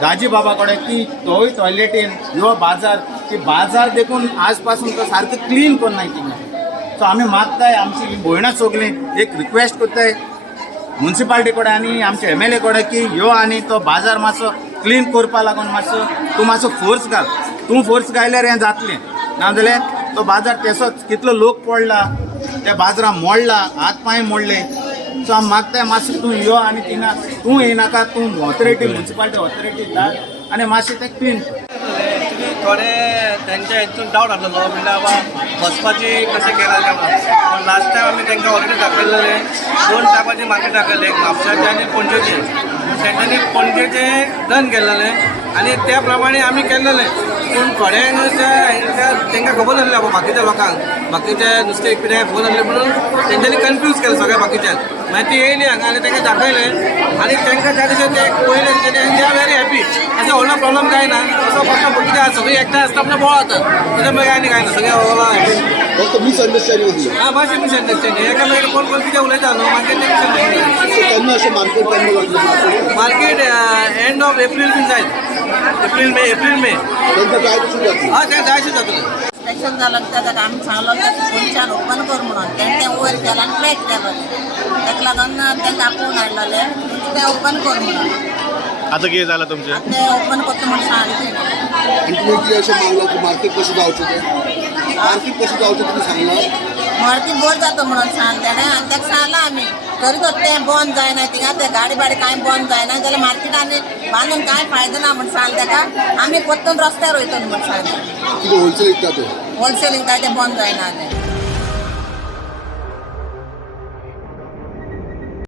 दाजी बाबाकडे की तोय टॉयलेटीन यो बाजार की बाजार देखून आजपासून तो सारखं क्लीन कोण नाही की सो आम्ही मागताय आमची भयणां सगळी एक रिक्वेस्ट करताय म्युन्सिपाल्टी कडेन आनी आमचे MLA कडेन की यो आनी तो बाजार मातसो क्लीन करपा लागून मातसो तूं मातसो फोर्स घाल तूं फोर्स घायल्यार हें जातलें नाजाल्यार तो बाजार तेसोच कितलो लोक पडला त्या बाजारां मोडला हात पांय मोडले सो हांव मागताय मातसो तूं यो आनी थिंगा तूं येनाका तूं ऑथॉरिटी म्युन्सिपाल्टी ऑथॉरिटी धाड आनी मातशें तें क्लीन थोडे त्यांच्या हितून डावट आसलो म्हणजे बाबा वचपाची कशें केलां काय म्हणून पण लास्ट टायम आमी तांकां ऑलरेडी दाखयलेले 2 टायपाची मार्केट दाखयले एक म्हापशाचे आनी पणजेचे तेंच्यांनी पणजेचे डन केलेले आनी त्या प्रमाणे आमी केलेले पूण थोड्यांक तांकां खबर नासलें बाबा बाकीच्या लोकांक बाकीचे नुस्तें विकप्यांक खबर नासलें म्हणून तेंच्यांनी कन्फ्यूज केलें सगळ्या बाकीच्यांक मागीर ती येयली हांगा आनी तांकां दाखयलें आनी तांकां त्या दिसा ते पयले दे आर व्हेरी हॅपी असो व्हडलो प्रॉब्लम काय ना असो प्रश्न कित्याक सगळीं एकठांय आसता आपलें बोवाळ जाता तेच्या मागीर काय ना सगळें व्हडलो हॅपी फक्त मिसअंडरस्टँडिंग होती हां मातशें मिसअंडरस्टँडिंग एकामेकांक कोण कोण कितें उलयता न्हू मागीर त्यांना असे मार्केट केन्ना लागले मार्केट एंड ऑफ एप्रील बीन जायत एप्रील मे त्यांचं काय कशी जाते हय तें जायशें जातलें इलेक्शन जालं तेका आमी सांगलो कोणच्यान ओपन कर म्हणून तेणे तें वयर केलें आनी ब्रेक केलो ताका लागून तेंकां आपोवन हाडलेले तें ओपन कर म्हणून आता कितें जालां तुमचें आतां तें ओपन करता म्हणून सांगलें इंटरनेटली असे मागलं की मार्केट कशी जावचें ते मार्केट कशी जावचें तुम्ही सांगला मार्केट बंद जाता म्हणून सांगलें तेणें आनी ताका सांगलां आमी तरी तो तें बंद जायना थिंगा तें गाडी बाडी कांय बंद जायना जाल्यार मार्केट आनी बांदून कांय फायदो ना म्हण सांगलें ताका आमी परतून रस्त्यार वयतलो म्हण सांगलें कितें होलसेल विकता ते होलसेलींग काय तें बंद जायना तें